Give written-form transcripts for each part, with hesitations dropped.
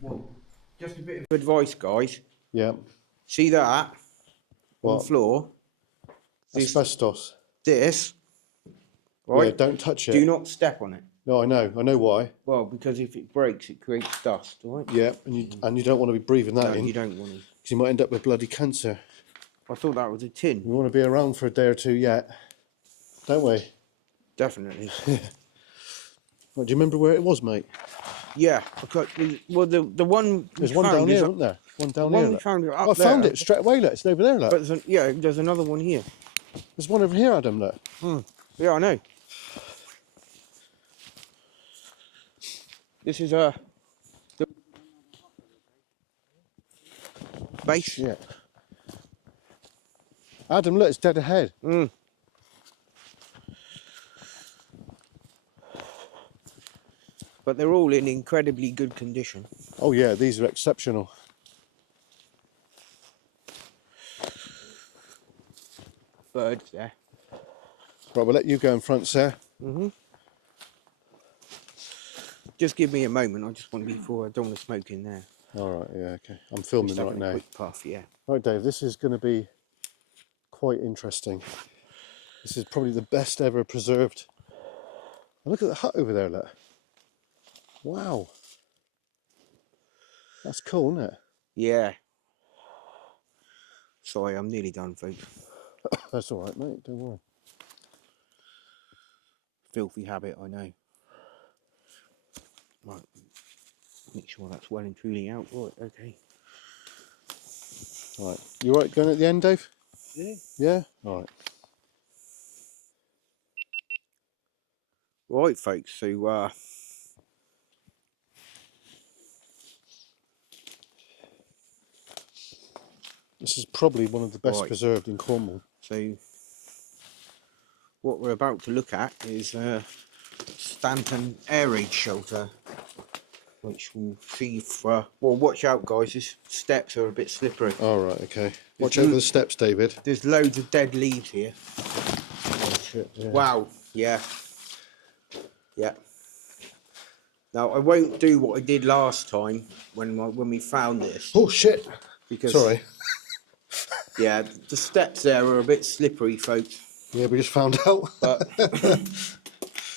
Well, just a bit of advice, guys. Yeah. See that on What? the floor? Asbestos. This, right? Yeah, don't touch Do it. not step on it. No, I know why. Well, because if it breaks, it creates dust, right? Yeah, and you don't want to be breathing that No, in. you don't want to. Because you might end up with bloody cancer. I thought that was a tin. We want to be around for a day or two yet, don't we? Definitely. Right, do you remember where it was, mate? Yeah. Because, well, the one There's one down here, isn't there? One down here. One we found up I there. found it straight away, look. It's over there, look. But there's another one here. There's one over here, Adam, look. Yeah, I know. This is the base. Yeah. Adam, look, it's dead ahead. But they're all in incredibly good condition. Oh yeah, these are exceptional. Birds there. Right, we'll let you go in front, sir. Just give me a moment. I just want to be before I don't want to smoke in there. All right, yeah, okay. I'm filming Just right having a now. quick puff, yeah. Right, Dave, this is going to be quite interesting. This is probably the best ever preserved. Oh, look at the hut over there, look. Wow. That's cool, isn't it? Yeah. Sorry, I'm nearly done, folks. That's all right, mate. Don't worry. Filthy habit, I know. Right. Make sure that's well and truly out. Right, okay. All right. You all right going at the end, Dave? Yeah. Yeah? All right. Right, folks. So, this is probably one of the best Right. preserved in Cornwall. So, what we're about to look at is Stanton air raid shelter, which we'll see if, well, watch out, guys. These steps are a bit slippery. All right, okay. Watch out for the steps, David. There's loads of dead leaves here. Oh, shit, yeah. Wow, yeah. Yeah. Now, I won't do what I did last time when we found this. Oh, shit. Because, sorry. Yeah, the steps there are a bit slippery, folks. Yeah, we just found out. But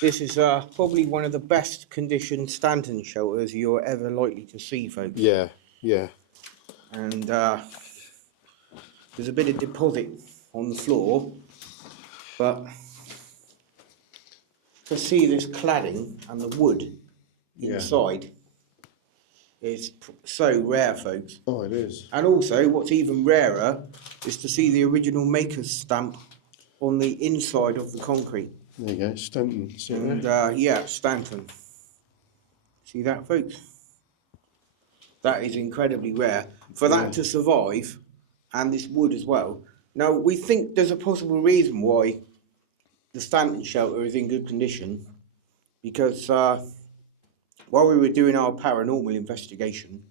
this is probably one of the best conditioned Stanton shelters you're ever likely to see, folks. Yeah, yeah. And there's a bit of deposit on the floor, but to see this cladding and the wood inside is so rare, folks. Oh, it is. And also, what's even rarer is to see the original maker's stamp on the inside of the concrete. There you go, Stanton. See it And there? yeah, Stanton. See that, folks? That is incredibly rare. For that to survive, and this wood as well. Now, we think there's a possible reason why the Stanton shelter is in good condition, because while we were doing our paranormal investigation,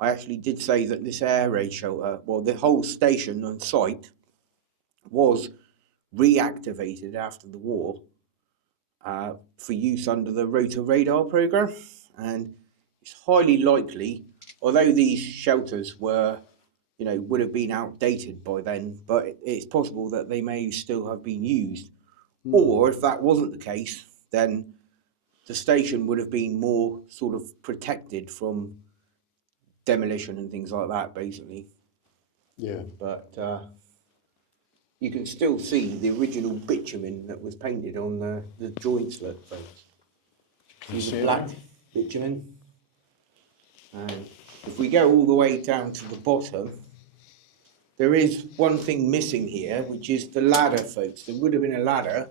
I actually did say that this air raid shelter, well, the whole station on site was reactivated after the war for use under the rotor radar program. And it's highly likely, although these shelters were, would have been outdated by then, but it's possible that they may still have been used. Or if that wasn't the case, then the station would have been more sort of protected from demolition and things like that, basically. Yeah. But you can still see the original bitumen that was painted on the joints, folks. These are black bitumen. And if we go all the way down to the bottom, there is one thing missing here, which is the ladder, folks. There would have been a ladder,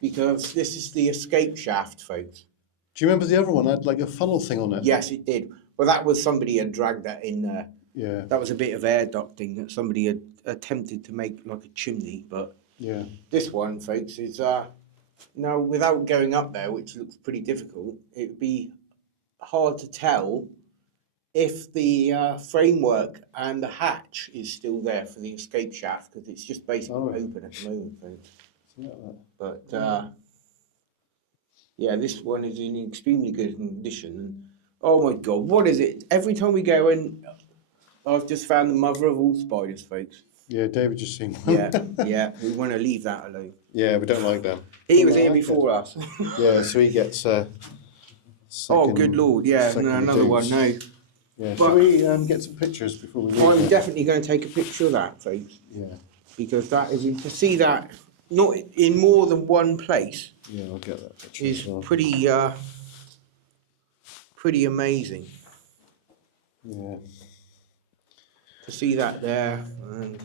because this is the escape shaft, folks. Do you remember the other one had like a funnel thing on it? Yes, it did. Well, that was somebody had dragged that in there. Yeah. That was a bit of air ducting that somebody had attempted to make like a chimney, but yeah. This one, folks, is now without going up there, which looks pretty difficult, it'd be hard to tell if the framework and the hatch is still there for the escape shaft, because it's just basically open at the moment, folks. But yeah, this one is in extremely good condition. Oh my God, what is it? Every time we go in, I've just found the mother of all spiders, folks. Yeah, David just seen one. Yeah, yeah, we want to leave that alone. Yeah, we don't like them. He was Well, I here like before it. us. Yeah, so he gets second. Oh, good Lord, yeah, second no, another one, dose. no. Yeah, But should we get some pictures before we leave? I'm then? definitely going to take a picture of that, folks, Yeah, because that is, to see that not in more than one place yeah, I'll get that picture is as well. pretty amazing. Yeah. To see that there, and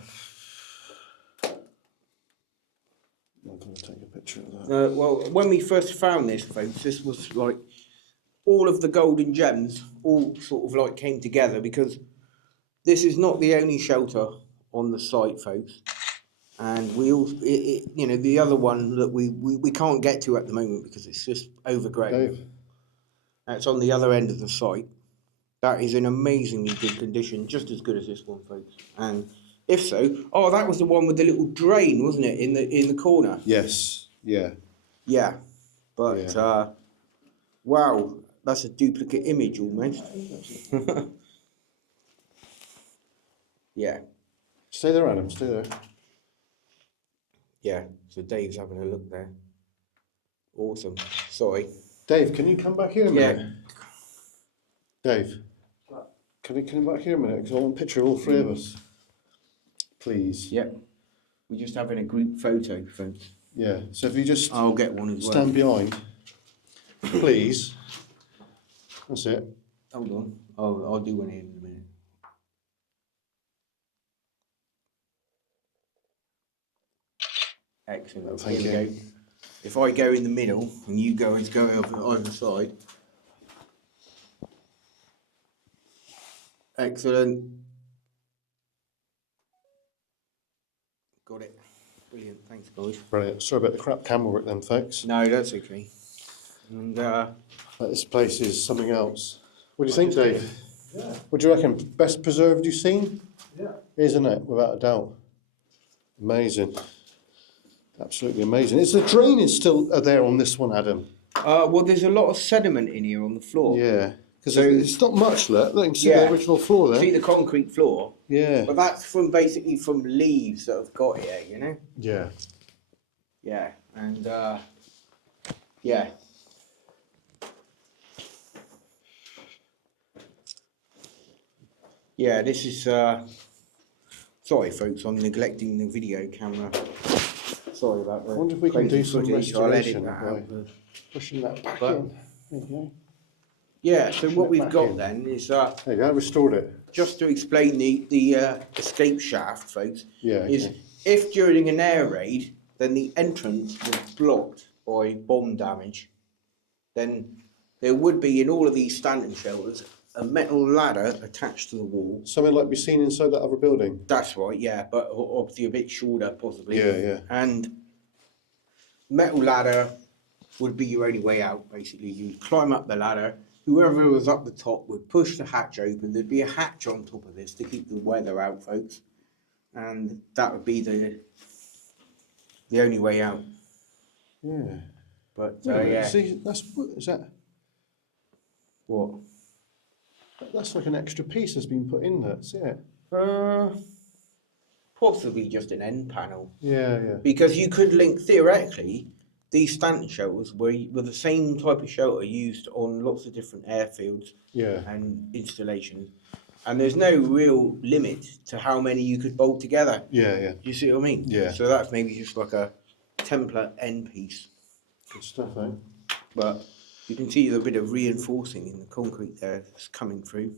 I'm going to take a picture of that. well, when we first found this, folks, this was like all of the golden gems all sort of like came together, because this is not the only shelter on the site, folks. And we all, you know, the other one that we can't get to at the moment because it's just overgrown. Dave. That's on the other end of the site. That is in amazingly good condition, just as good as this one, folks. And if so, oh, that was the one with the little drain, wasn't it, in the corner? Yes. Yeah. Yeah, but Yeah. wow, that's a duplicate image almost. Yeah. Stay there, Adam. Stay there. Yeah, so Dave's having a look there. Awesome. Sorry. Dave, can you come back here a Yeah. minute? Dave, can you come back here a minute? Because I want a picture of all three of us. Please. Yep. We're just having a group photo, folks. Yeah. So if you just I'll get one as well. stand behind, please. That's it. Hold on. I'll do one here in a minute. Excellent. Thank Here we you. go. If I go in the middle and you guys go over either side. Excellent. Got it. Brilliant. Thanks, guys. Brilliant. Sorry about the crap camera work then, folks. No, that's okay. And But this place is something else. What do you think, just Dave? Yeah. What do you reckon? Best preserved you've seen? Yeah. Isn't it? Without a doubt. Amazing. Absolutely amazing. Is the drainage still there on this one, Adam? well, there's a lot of sediment in here on the floor. Yeah. Because So- it's not much left. Look, you can see Yeah. the original floor there. See the concrete floor? Yeah. But that's basically from leaves that have got here, you know? Yeah. Yeah, and yeah. Yeah, this is sorry folks, I'm neglecting the video camera. Sorry about that. I wonder if we can do some I'll edit restoration that by out. pushing that back But- in. There you go. Yeah, so what it we've back got in. then is There you go. I restored it. just to explain the escape shaft, folks, Yeah. is Okay. if during an air raid, then the entrance was blocked by bomb damage, then there would be in all of these standing shelters a metal ladder attached to the wall. Something like we've seen inside that other building. That's right, yeah, but obviously a bit shorter, possibly. Yeah, yeah. And metal ladder would be your only way out, basically. You'd climb up the ladder. Whoever was up the top would push the hatch open. There'd be a hatch on top of this to keep the weather out, folks. And that would be the only way out. Yeah. But, Yeah. See, is that? What? That's like an extra piece that's been put in there. See it? Possibly just an end panel. Yeah, yeah. Because you could link, theoretically, these Stanton shelters were the same type of shelter used on lots of different airfields Yeah. and installations. And there's no real limit to how many you could bolt together. Yeah, yeah. Do you see what I mean? Yeah. So that's maybe just like a template end piece. Good stuff, eh? But you can see the bit of reinforcing in the concrete there that's coming through.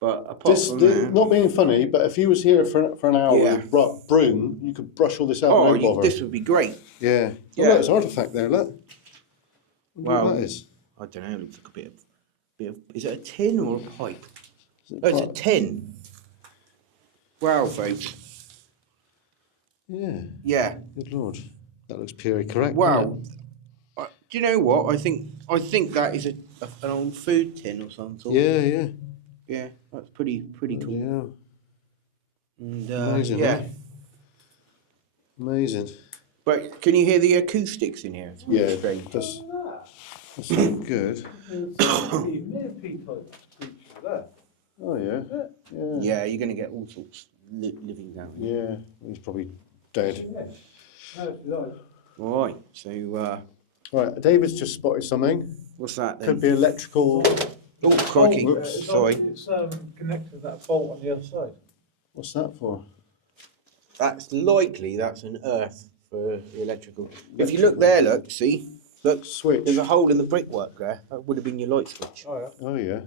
But apart from that... Not being funny, but if you was here for an hour Yeah. with a broom, you could brush all this out. Oh, no bother. this would be great. Yeah. Yeah. Oh, look, there's an artifact there. Look. Wonder Wow. what that is. I don't know, it looks like a bit of... Is it a tin or a pipe? Is it Oh, it's a part- tin. Wow, folks. Yeah. Yeah. Good lord. That looks purely correct. Wow. doesn't Do you know what? I think that is an old food tin or some it? sort. Yeah, yeah. Yeah, that's pretty cool. Yeah. And Amazing, yeah. huh? Amazing. But can you hear the acoustics in here? It's really Yeah. strange. Just, That's good. Near P-type creature there. Oh yeah. Yeah. Yeah, you're going to get all sorts living down here. Yeah. He's probably dead. Yeah. No, it's nice. All right, so Right, David's just spotted something. what's that then? Could be electrical. Oh, crikey, Whoops. sorry. It's connected to that bolt on the other side. What's that for? That's an earth for the electrical. If you look there, look, see? Look, Switch. there's a hole in the brickwork there. That would have been your light switch. Oh yeah. Oh yeah.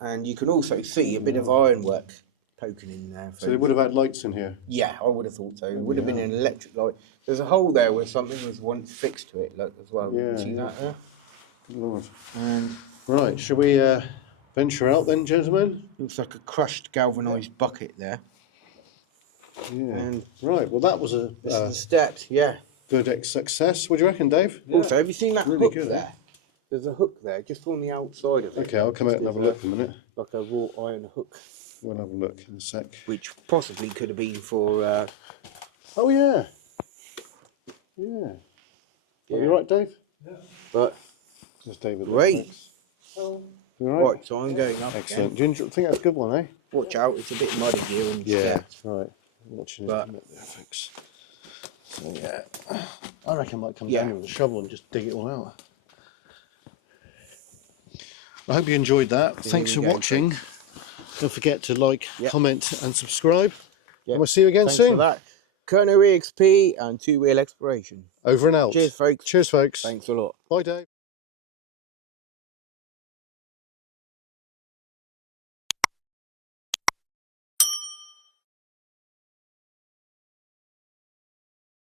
And you can also see a bit of ironwork poking in there. So they would have had lights in here. Yeah, I would have thought so. It would have been an electric light. There's a hole there where something was once fixed to it, look, as well. Yeah, See yeah. that there? Good Lord. And Right, shall we venture out then, gentlemen? looks like a crushed galvanised bucket there. Yeah. And Right, well that was a this is the steps, yeah. good success. What do you reckon, Dave? Yeah. Also, have you seen that Really hook good, eh? there? There's a hook there, just on the outside of it. Okay, I'll come out and have a look in a minute. Like a wrought iron hook, We'll have a look in a sec. which possibly could have been for. Oh yeah. Yeah. Are you right, Dave? But Just David. great. You all right? Right, so I'm going up Excellent. again. Do you think that's a good one, eh? Watch out, it's a bit muddy here. And Right. I'm watching it But- come up there, folks. So yeah, I reckon I might come Yeah. down here with a shovel and just dig it all out. I hope you enjoyed that. Thanks for we go, watching. Don't forget to like, Yep. comment, and subscribe. Yep. And we'll see you again Thanks soon. for that. Kerner EXP and two-wheel exploration. Over and out. Cheers, folks. Cheers, folks. Thanks a lot. Bye, Dave.